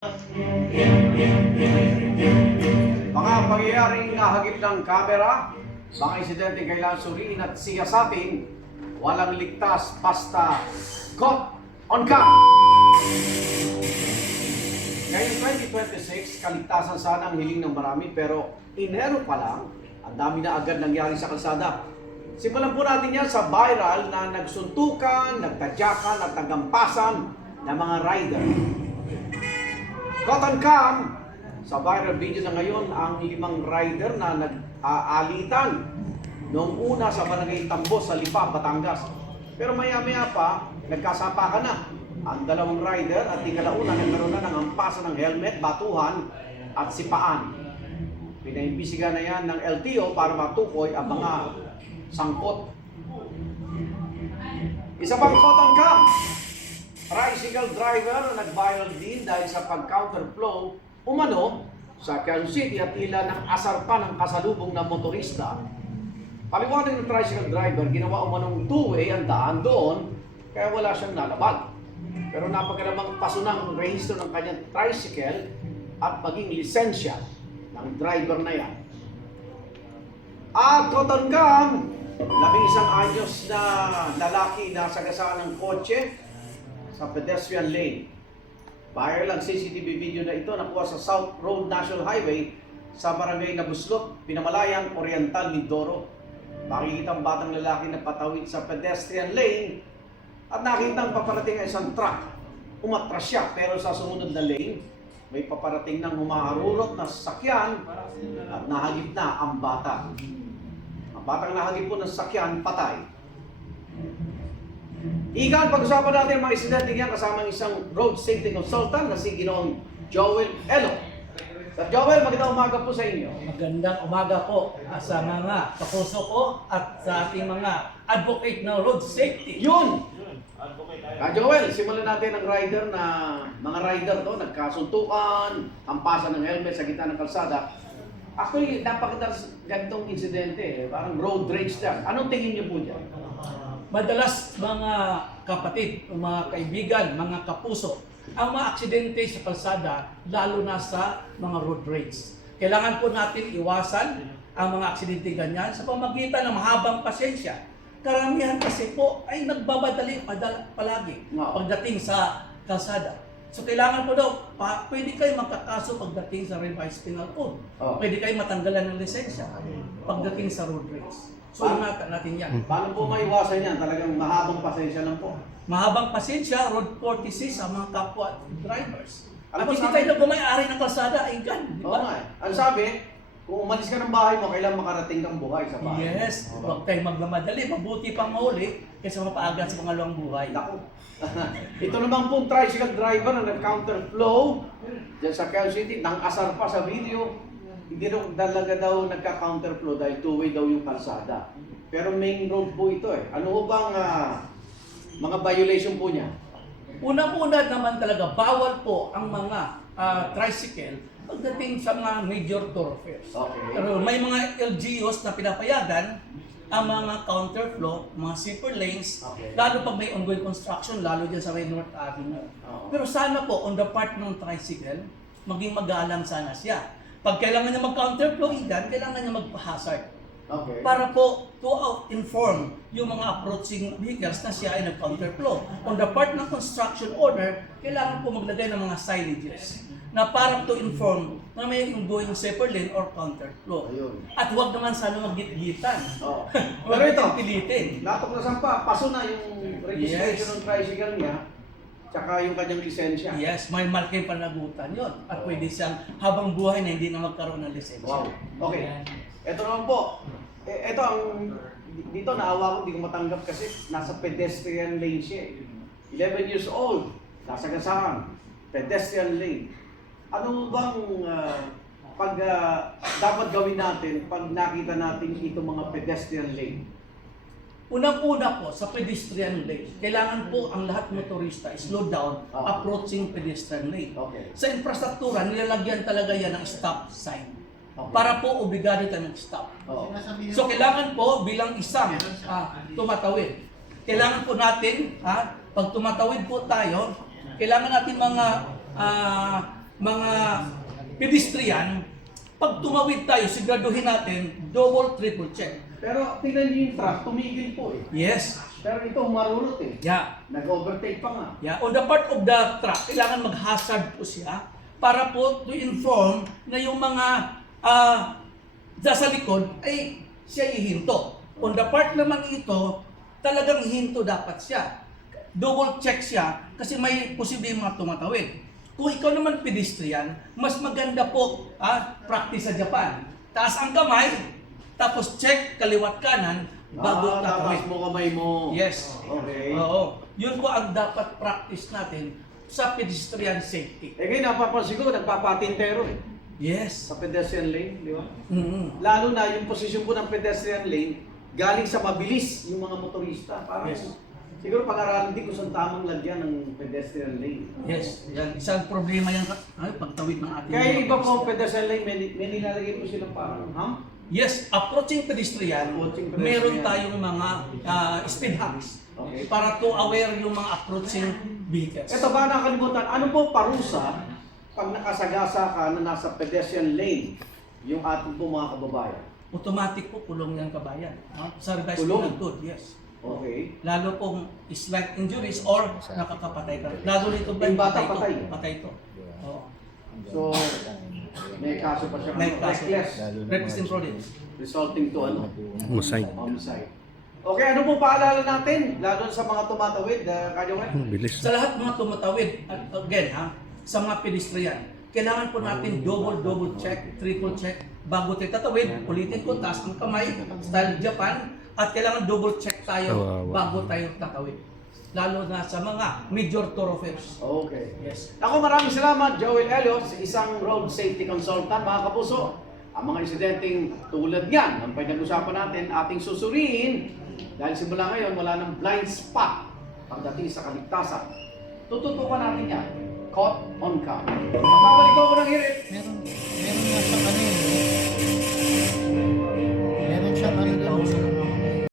Mga pangyayaring nahagip ng kamera, mga insidente kailangan suriin at siyasapin, walang ligtas basta caught on cam. Ngayong 2026, kaligtasan sana ang hiling ng marami pero Enero pa lang, ang dami na agad nangyari sa kalsada. Simulan po natin yan sa viral na nagsuntukan, nagtadyakan at nagampasan ng mga rider. Caught on cam, sa viral video na ngayon, ang 5 rider na nag-aalitan noong una sa Barangay Tambos sa Lipa, Batangas. Pero maya-maya pa, nagkasapakan na. Ang 2 rider at ikalauna nagkaroon na ng hampasan ng helmet, batuhan at sipaan. Pinaimbisigan na yan ng LTO para matukoy ang mga sangkot. Isa pang caught on cam, tricycle driver na nag-viral din dahil sa pag-counterflow umano sa Quezon City at tila ng asar pa ng kasalubong na motorista. Paliwanag ng tricycle driver, ginawa umanong two-way ang daan doon kaya wala siyang nalabag. Pero napagkalamang paso ng rehistro ng kanyang tricycle at maging lisensya ng driver na yan. At caught on cam, 11 anyos na lalaki na sagasaan ng kotse sa pedestrian lane. Viral ang CCTV video na ito nakuha sa South Road National Highway sa Barangay Nabuslot, Pinamalayang, Oriental, Mindoro. Makikita ang batang lalaki na patawid sa pedestrian lane at nakitang paparating ang isang truck. Umatras siya pero sa sumunod na lane, may paparating ng humaharurot na sasakyan at nahagip na ang bata. Ang batang nahagip po ng sasakyan, patay. Igan, pag-usapan natin ang mga insidente niya kasama ng isang road safety consultant na si Ginoong Joel Elo. Sir Joel, magandang umaga po sa inyo. Magandang umaga po sa mga kapuso ko at sa ating mga advocate ng road safety. Yun! Joel, simulan natin ang rider na mga rider to, nagkasuntukan, hampasan ng helmet sa gitna ng kalsada. Actually, napakadalas ganitong insidente, parang road rage lang. Anong tingin niyo po dyan? Madalas mga kapatid, mga kaibigan, mga kapuso, ang mga aksidente sa kalsada, lalo na sa mga road rage. Kailangan po natin iwasan ang mga aksidente ganyan sa pamagitan ng mahabang pasensya. Karamihan kasi po ay nagbabadali palagi pagdating sa kalsada. So kailangan po daw, pwede kayo magkakaso pagdating sa revised penal code. Pwede kayo matanggalan ng lisensya pagdating sa road rage. So ingatan natin yan. Paano po maiwasan yan? Talagang mahabang pasensya lang po. Mahabang pasensya, road courtesy sa mga kapwa drivers. Alam At mo, hindi sabi- tayo na bumayari ng kalsada, ay gan, di Oo ba? nga eh. Ang sabi, kung umalis ka ng bahay mo, kailangan makarating kang buhay sa bahay. Yes, huwag tayong magmamadali. Mabuti pang mahuli kaysa mapaagat sa pangalawang buhay. Naku. Ito naman po tricycle driver na nag-counterflow dyan sa Quezon City, nang asar pa sa video. Hindi talaga daw nagka-counterflow dahil two-way daw yung kalsada. Pero main road po ito eh. Ano ho bang mga violation po niya? Unang-una naman talaga, bawal po ang mga tricycle pagdating sa mga major thoroughfares. Okay. Pero may mga LGUs na pinapayagan ang mga counterflow, mga zipper lanes, Okay. lalo pag may ongoing construction, lalo dyan sa may North Avenue. Oo. Pero sana po, on the part ng tricycle, maging magalang sana siya. Pag kailangan niya mag-counterflow, kailangan niya mag-hazard. Okay. Para po to inform yung mga approaching vehicles na siya ay nag-counterflow. On the part ng construction owner, kailangan po maglagay ng mga signages na para to inform na may ongoing zipper lane or counterflow. Ayun. At huwag naman sana maggit-gitan. Oo. Huwag Pero ito, natin pilitin. natuklasan pa, paso na yung registration Yes. ng tricycle niya, tsaka yung kanyang lisensya. Yes, may malaking panagutan yon. At pwede siyang habang buhay na hindi na magkaroon ng lisensya. Wow. Okay. Ito naman po. Ito ang dito naawa ko, hindi ko matanggap kasi nasa pedestrian lane siya. 11 years old, nasa gasaan, pedestrian lane. Ano bang dapat gawin natin pag nakita natin itong mga pedestrian lane? Unang-una po, sa pedestrian lane, kailangan po ang lahat motorista slow down approaching pedestrian lane. Okay. Sa infrastruktura, nilalagyan talaga yan ng stop sign. Okay. Para po obligado tayo mag-stop. Oo. So kailangan po bilang isang tumatawid, kailangan po natin, pag tumatawid po tayo, kailangan natin mga mga pedestrian, pag tumawid tayo, siguraduhin natin, double, triple check. Pero tingnan niyo yung truck, tumigil po eh. Yes. Pero ito marurot eh. Yeah. Nag-overtake pa nga. Yeah. On the part of the truck, kailangan mag-hazard po siya para po to inform na yung mga sa likod ay siya ihinto. On the part naman ito, talagang hinto dapat siya. Double check siya kasi may posibleng mga tumatawid. Kung ikaw naman pedestrian, mas maganda po practice sa Japan. Taas ang kamay, tapos check kaliwat kanan bago tatawid. Tapas mo kamay mo. Yes. Okay. Oo. Yun po ang dapat practice natin sa pedestrian safety. Eh ngayon napapansin ko, nagpapatintero eh. Yes. Sa pedestrian lane, di ba? Mm-hmm. Lalo na yung posisyon po ng pedestrian lane, galing sa mabilis yung mga motorista. Parang Yes. siguro pag-aralan din kung saan tamang lagyan ng pedestrian lane. Yes. Yan. Isang problema yan pagtawid ng ating Kaya mga iba po ang motorista. pedestrian lane, may nilalagay po silang parang hump. Yes. Approaching pedestrian, Approaching pedestrian. meron tayong mga speed humps. Okay. Para to aware yung mga approaching vehicles. Ito ba nakalimutan, ano po parusa pag nakasagasa ka na nasa pedestrian lane yung ating po mga kababayan? Automatic po kulong yan kabayan. Sa revised Kulong? penal code, yes. Okay. Lalo pong slight injuries or nakakapatay ka. Lalo nito ba Yung bata patay patay? ito? Patay ito. Oo. So, may kaso pa siya. May kaso. Reckless, Reckless imprudence. resulting to ano? Homicide. Homicide. Okay, ano po paalala natin? Lalo sa mga tumatawid, Kadyo Ren? Bilis. Sa lahat mga tumatawid, at again sa mga pedestrian, kailangan po natin double check, triple check bago tayo tatawid. Ulitin ko, taas ang kamay, style Japan, at kailangan double check tayo Kawawa. bago tayo tatawid. Lalo na sa mga major thoroughfares. Okay. Yes. Ako maraming salamat, Joel Elios, isang road safety consultant, mga kapuso. Ang mga insidenteng tulad yan, ang pinag-usapan natin, ating susuriin dahil simula ngayon, wala ng blind spot pagdating sa kaligtasan. Tututukan natin yan. Caught on cam. Magbabalik ko ng hirit. Meron